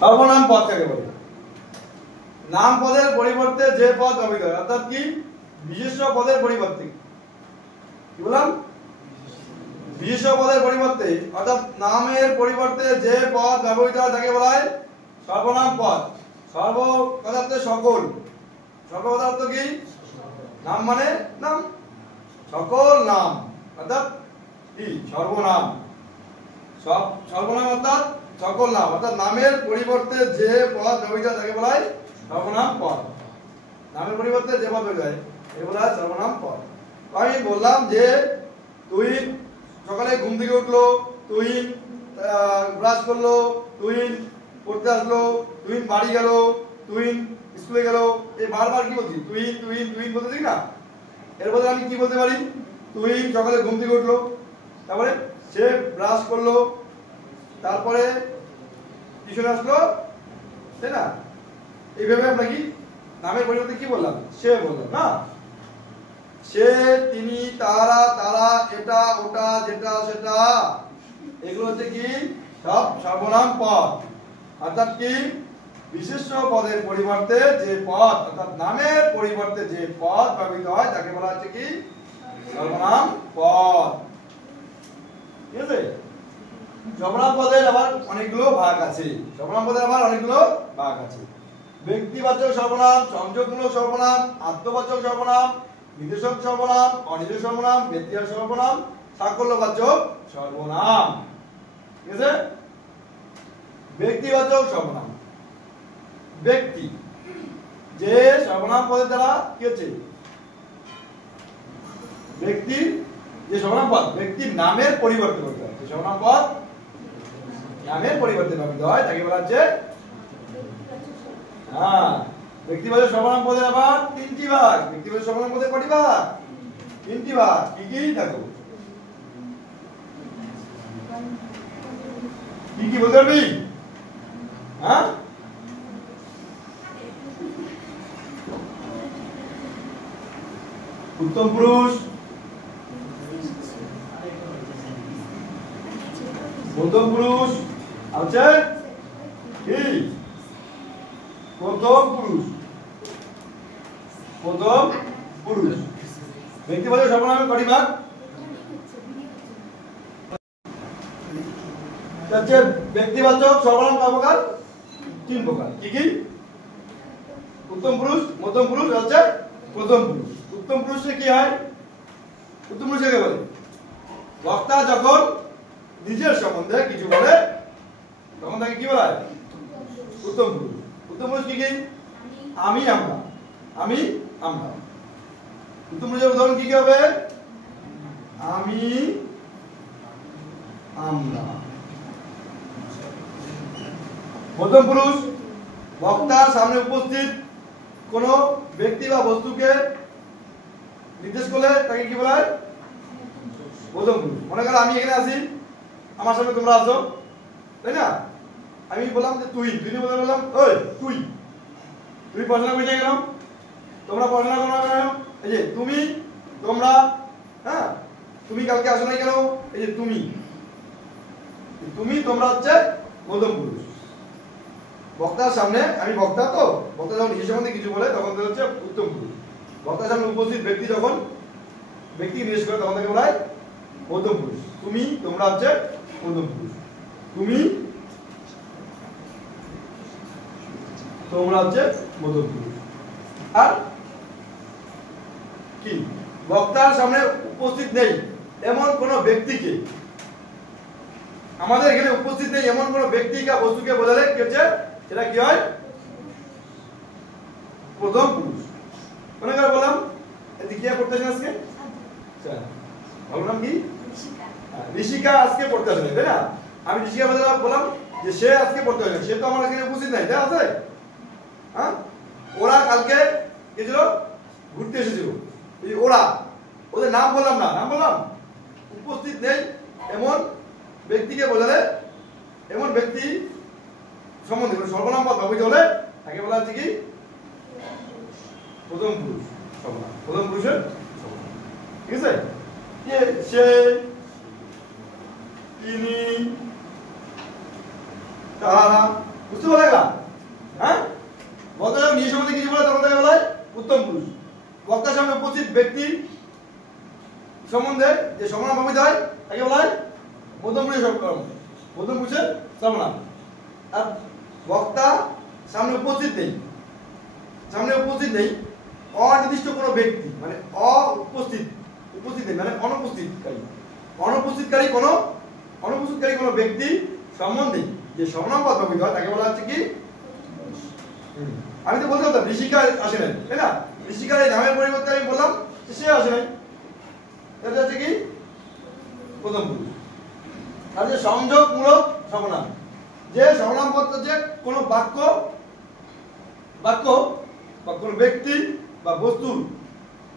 সর্বনাম পদ কাকে বলে? নাম পদের পরিবর্তে যে পদ ব্যবহৃত হয়, অর্থাৎ কি বিশেষ্য পদের পরিবর্তে, কি বললাম, বিশেষ্য পদের পরিবর্তে অর্থাৎ নামের পরিবর্তে যে পদ ব্যবহৃত হয় তাকে বলা হয় সর্বনাম পদ। সর্ব পদার্থে সকল, সর্ব পদার্থ কি নাম মানে নাম, সকল নাম অর্থাৎ কি সর্বনাম, সব সর্বনাম অর্থাৎ সকল নাম, অর্থাৎ নামের পরিবর্তে যে পদ ব্যবহৃত হয় তাকে বলা হয় সর্বনাম পদ। নামের পরিবর্তে যে পদ ব্যবহৃত হয় একে বলা হয় সর্বনাম পদ। আমি বললাম যে তুহিন সকালে ঘুম থেকে উঠলো, তুহিন ব্রাশ করলো, তুহিন পড়তে আসলো, তুহিন বাড়ি গেল, তুহিন স্কুলে গেল, এই বারবার কি বলছি তুহিন তুহিন তুহিন বলতেছি না। এর বদলে আমি কি বলতে পারি, তুহিন সকালে ঘুম থেকে উঠলো, তারপরে সে ব্রাশ করলো, তারপরে টিউশন আসলো, তাই না? এইভাবে আমরা কি নামের পরিবর্তে কি বললাম, সে বললাম না। সে, তিনি, তারা, তারা, এটা, ওটা, যেটা, সেটা, এগুলো হচ্ছে কি সব সর্বনাম পদ। অর্থাৎ কি বিশেষ্য পদের পরিবর্তে যে পদ, অর্থাৎ নামের পরিবর্তে যে পদ ব্যবহৃত হয় তাকে বলা হচ্ছে কি সর্বনাম পদ। ঠিক আছে? সর্বনাম পদের আবার অনেকগুলো ভাগ আছে, সর্বনাম পদের আবার অনেকগুলো ভাগ আছে। ব্যক্তিবাচক সর্বনাম, সংযোগমূলক সর্বনাম, আত্মবাচক সর্বনাম, নির্দেশক সর্বনাম, অনির্দেশক সর্বনাম, ব্যক্তিবাচক সর্বনাম, সাকল্যবাচক সর্বনাম। ঠিক আছে? ব্যক্তিবাচক সর্বনাম, ব্যক্তি যে সর্বনাম পদের দ্বারা কি হচ্ছে, ব্যক্তি যে সর্বনাম পদ ব্যক্তির নামের পরিবর্তন করতে হয়, যে সর্বনাম পদ নামের পরিবর্তে ব্যবহৃত হয় তাকে বলা হচ্ছে ব্যক্তিবাচক সর্বনাম পদের আবার তিনটি ভাগ। ব্যক্তিবাচক সর্বনাম পদের কয়টি ভাগ? তিনটি ভাগ। কি কি দেখো, কি কি বলতে পারবি? হ্যাঁ, উত্তম পুরুষ, মধ্যম পুরুষ, আছে কি প্রথম পুরুষ, প্রথম পুরুষ। ব্যক্তিবাচক সর্বনামের কয়টি ভাগ? ব্যক্তিবাচক সর্বনাম কয় প্রকার? তিন প্রকার। কি কি? উত্তম পুরুষ, মধ্যম পুরুষ, হচ্ছে প্রথম পুরুষ। উত্তম পুরুষে কি হয়? উত্তম পুরুষে কে বলে? বক্তা যখন নিজের সম্বন্ধে কিছু বলে তখন তাকে কি বলা হয়? উত্তম পুরুষ। উত্তম পুরুষ কি কি? আমি, আমরা, আমি, আমরা। উত্তম পুরুষের উদাহরণ কি কি হবে? আমি, আমরা। মধ্যম পুরুষ বক্তার সামনে উপস্থিত কোন ব্যক্তি বা বস্তুকে নির্দেশ করলে তাকে কি বলা হয়? মধ্যম পুরুষ। মনে করো আমি এখানে আছি, আমার সামনে তোমরা আছো, তাই না? আমি বললাম যে তুই, তুই বলে বললাম ওই তুই, তুই পড়াশোনা করছিস কেন? তোমরা পড়াশোনা করো কেন? এই যে তুমি, তোমরা, হ্যাঁ, তুমি কালকে আসো নাই কেন? এই যে তুমি, তুমি, তোমরা হচ্ছে মধ্যম পুরুষ। বক্তার সামনে, আমি বক্তা, তো বক্তা যখন নিজের সম্বন্ধে কিছু বলে তখন হচ্ছে উত্তম পুরুষ। বক্তার সামনে উপস্থিত ব্যক্তি যখন ব্যক্তি নির্দেশ করে তখন তাকে বলা হয় মধ্যম পুরুষ। তুমি, তোমরা হচ্ছে মধ্যম পুরুষ। তুমি, তোমরা হচ্ছে মধ্যম পুরুষ। আর কি বক্তার সামনে উপস্থিত নেই এমন কোন ব্যক্তিকে, আমাদের এখানে উপস্থিত নেই এমন কোন ব্যক্তিকে বস্তুকে বোঝালে কি হচ্ছে? সেটা কি হয়? প্রথম পুরুষ। মনে করে বললাম এদিকে কে পড়তেছেন আজকে? বললাম কি ঋষিকা আজকে পড়তে আসবে, তাই না? আমি ঋষিকা বললাম যে সে আজকে পড়তে আসবে, সে তো আমার এখানে উপস্থিত নাই, তাই আছে? হ্যাঁ, ওরা কালকে গেছিল, ঘুরতে এসেছিল, ওরা, ওদের নাম বললাম না, নাম বললাম উপস্থিত নেই এমন ব্যক্তিকে বোঝালে, এমন ব্যক্তি সম্বন্ধে সর্বনাম পদ ব্যবহৃত হলে তাকে বলা হচ্ছে কি? প্রথম পুরুষ সর্বনাম, প্রথম পুরুষের সর্বনাম। ঠিক আছে? সে, তিনি, তারা, বুঝতে পারলে? হ্যাঁ, বক্তা যখন নিজের সম্বন্ধে কিছু বলে তখন তাকে বলা হয় উত্তম পুরুষ। বক্তার সামনে উপস্থিত ব্যক্তি সম্বন্ধে যে সর্বনাম ব্যবহৃত হয় তাকে বলা হয় মধ্যম পুরুষের সর্বনাম। আর বক্তা সামনে উপস্থিত নেই অনির্দিষ্ট কোনো ব্যক্তি মানে উপস্থিত নেই মানে অনুপস্থিতকারী কোনো ব্যক্তি সম্বন্ধে যে সর্বনাম পদ ব্যবহৃত হয় তাকে বলা হচ্ছে কি? আমি তো বলতে পারতাম ঋষিকা আসে নাই, তাই না? ঋষিকার এই নামের পরিবর্তে আমি বললাম সে আসে নাই, এটা হচ্ছে কি প্রথম পুরুষ। আর যে সংযোগমূলক সর্বনাম, যে সর্বনাম পদ হচ্ছে কোনো বাক্য বা কোনো ব্যক্তি বা বস্তুর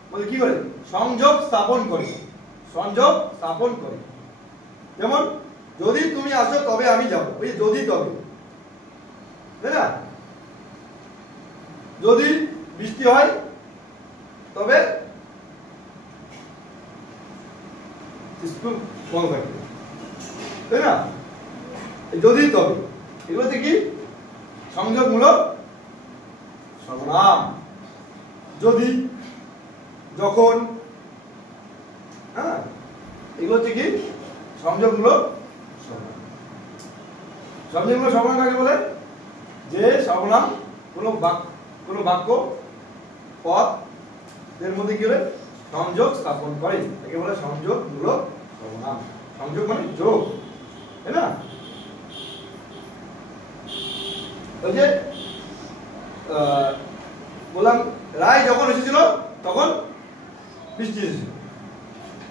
মধ্যে কি করে সংযোগ স্থাপন করে। যেমন যদি তুমি আসো তবে আমি যাব, ওই যদি তবে, তাই না? যদি বৃষ্টি হয় তবে স্কুল বন্ধ থাকবে, তাই না? যদি তবে এগুলো হচ্ছে কি সংযোগমূলক সর্বনাম। যদি, যখন, হ্যাঁ, এগুলো হচ্ছে কি সংযোগমূলক সর্বনাম। সংযোগমূলক সর্বনাম কাকে বলে? যে সর্বনাম কোনো বাক্য পদ এর মধ্যে কি করে সংযোগ স্থাপন করে তাকে বলে সংযোগমূলক সর্বনাম। সংযোগ মানে যোগ, তাই না? ওই যে বললাম রায় যখন এসেছিল তখন বৃষ্টি এসেছিল,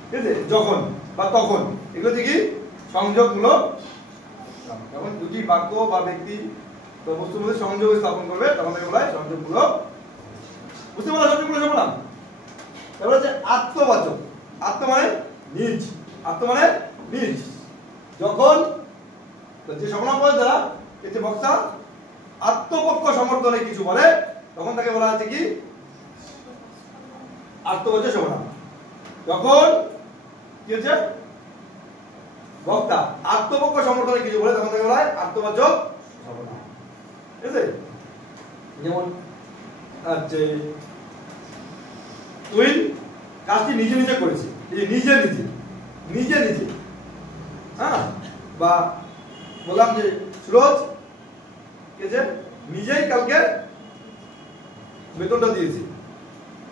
ঠিক আছে? যখন বা তখন এগুলো থেকে সংযোগমূলক। যখন দুটি বাক্য বা ব্যক্তি বা বস্তুর মধ্যে সংযোগ স্থাপন করবে তখন তাকে বলা হয় সংযোগমূলক। বুঝতে পারলে সংযোগমূলক সর্বনাম? তারপর হচ্ছে আত্মবাচক। আত্ম মানে নিজ। যখন যে সর্বনাম পদের দ্বারা এতে বক্তা আত্মপক্ষ সমর্থনে কিছু বলে তখন তাকে বলা হচ্ছে কি আত্মবাচক সর্বনাম। যখন কি হচ্ছে বক্তা আত্মপক্ষ সমর্থনে কিছু বলে তখন তাকে বলা হয় আত্মবাচক সর্বনাম, ঠিক আছে? যেমন হচ্ছে তুই কাজটি নিজে করেছে, নিজে, হ্যাঁ, বা বললাম যে সুরজ যে নিজেই কালকে বেতনটা দিয়েছে,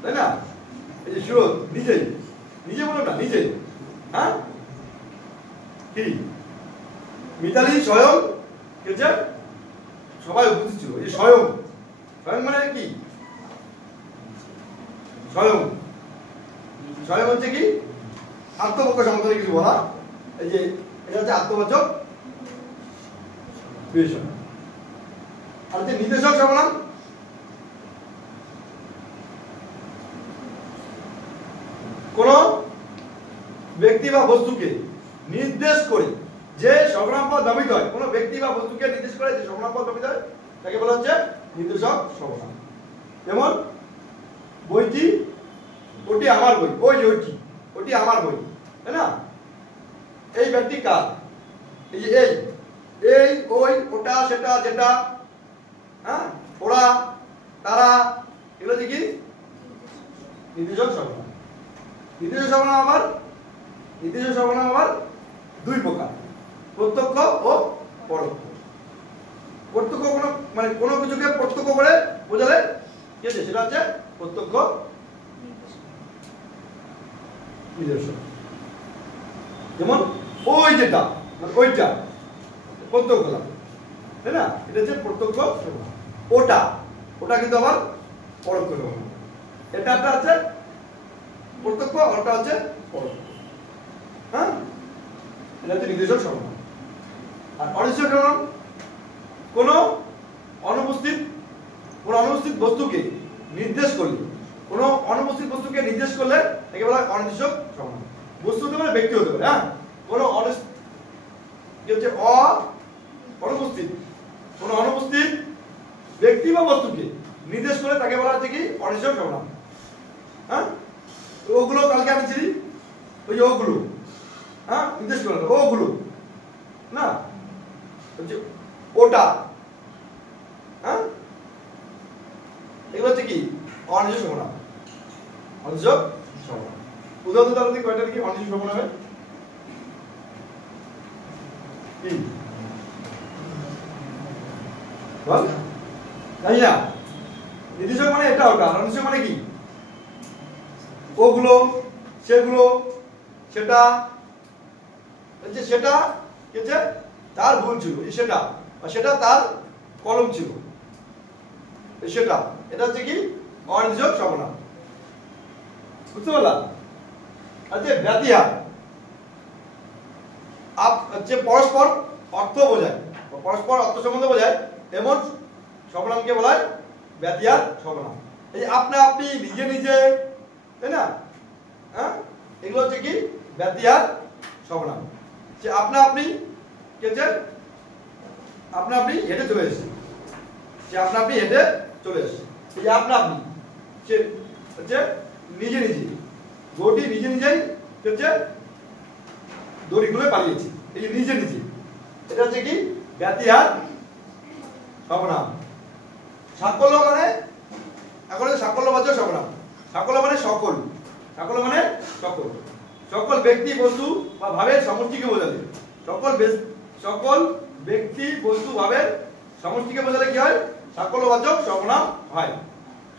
তাই না? এই যে সুরজ নিজে বললাম না, নিজে, হ্যাঁ, কি মিতালি স্বয়ং যে সবাই উপস্থিত ছিল। এই স্বয়ং মানে কি? স্বয়ং হচ্ছে কি আত্মপক্ষ সমর্থনে কিছু বলা। এই যে এটা হচ্ছে আত্মবাচক বিশেষণ। আর হচ্ছে নির্দেশক সর্বনাম। কোন ব্যক্তি বা বস্তুকে নির্দেশ করে যে সর্বনাম পদ ব্যবহৃত হয়, কোন ব্যক্তি বা বস্তুকে নির্দেশ করে যে সর্বনাম পদ ব্যবহৃত হয় তাকে বলা হচ্ছে নির্দেশক সর্বনাম। যেমন বইটি, ওটি আমার বই, ওই যে ওটি আমার বই, তাই না? এই ব্যক্তি কার? এই যে এই ওই ওটা সেটা যেটা, হ্যাঁ, ওরা তারা, এগুলো হচ্ছে কি নির্দেশক সর্বনাম। নির্দেশক সর্বনাম আবার দুই প্রকার, প্রত্যক্ষ ও পরোক্ষ। প্রত্যক্ষ মানে কোনো কিছুকে প্রত্যক্ষ করে বোঝালে কি আছে সেটা হচ্ছে প্রত্যক্ষ নিদর্শন। যেমন ওই যেটা মানে ওইটা প্রত্যক্ষ লাভ, তাই না? এটা হচ্ছে প্রত্যক্ষ। ওটা কিন্তু আবার পরোক্ষ সর্বনাম। এটা হচ্ছে প্রত্যক্ষ, ওটা হচ্ছে পরোক্ষ, হ্যাঁ? এটা হচ্ছে নির্দেশক সর্বনাম। আর অনির্দেশক সর্বনাম কোন অনুপস্থিত বস্তুকে নির্দেশ করলে, তাকে বলা হয় অনির্দেশক সর্বনাম। বস্তু হতে পারে, ব্যক্তি হতে পারে, হ্যাঁ? কোন অনুপস্থিত ব্যক্তি বা বস্তুকে নির্দেশ করে তাকে বলা হচ্ছে কি অনির্দেশক সর্বনাম, হ্যাঁ? ওগুলো কালকে আমি ছিলি, ওই যে ওগুলো, হ্যাঁ, নির্দেশ করে ওগুলো না, হচ্ছে ওটা কি অনির্দিষ্ট সর্বনাম। অনির্দিষ্ট সর্বনাম। উদাহরণ তাহলে দেখি কয়টা কি অনির্দিষ্ট সর্বনামে কি বল তাই না? নির্দিষ্ট মানে এটা ওটা, অনির্দিষ্ট মানে কি ওগুলো, সেগুলো, সেটা, যে সেটা হচ্ছে তার ভুল ছিল, সেটা, আর সেটা তার কলম ছিল, সেটা, এটা হচ্ছে কি অনির্দিষ্ট সর্বনাম। বুঝতে পারলাম? আচ্ছা ব্যতিহার হচ্ছে পরস্পর অর্থ বোঝায়, পরস্পর অর্থ সম্বন্ধে বোঝায় এমন সর্বনামকে বলা হয় ব্যতিহার সর্বনাম। এই যে আপনা আপনি, নিজে নিজে, তাই না? হ্যাঁ, এগুলো হচ্ছে কি ব্যতিহার সর্বনাম। যে আপনা আপনি কে যে আপনা আপনি হেঁটে চলে এসেছে, যে আপনা আপনি হেঁটে চলে এসেছে। এই যে আপনা আপনি সে হচ্ছে নিজে নিজে, গরুটি নিজে নিজেই হচ্ছে দড়ি খুলে পালিয়েছে। এই যে নিজে নিজে, এটা হচ্ছে কি ব্যতিহার সর্বনাম। সাকল্য মানে এখন সাকল্যবাচক সর্বনাম। সাকল্য মানে সকল, সাকল্য মানে সকল, সকল ব্যক্তি বস্তু বা ভাবের সমষ্টিকে বোঝালে, সকল ব্যক্তি বস্তু ভাবের সমষ্টিকে বোঝালে কি হয় সাকল্যবাচক সর্বনাম হয়।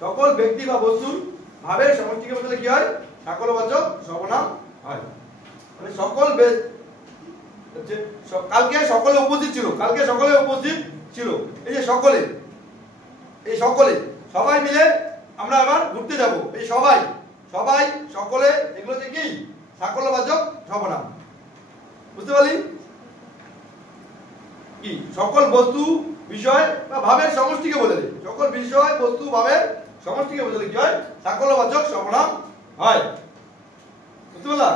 সকল ব্যক্তি বা বস্তু ভাবের সমষ্টিকে বোঝালে কি হয় সাকল্যবাচক সর্বনাম হয়। মানে সকল কালকে সকলে উপস্থিত ছিল, কালকে সকলে উপস্থিত ছিল, এই যে সকলে, এই সকলে সবাই মিলে আমরা আবার ঘুরতে যাব, এই সবাই, সবাই, সকলে, এগুলো হচ্ছে কি সাকল্যবাচক সর্বনাম। বুঝতে পারলি? কি সকল বস্তু বিষয় বা ভাবের সমষ্টিকে বোঝালে, সকল বিষয় বস্তু ভাবের সমষ্টিকে বোঝালে কি হয় সাকল্যবাচক সর্বনাম হয়। বুঝতে পারলাম?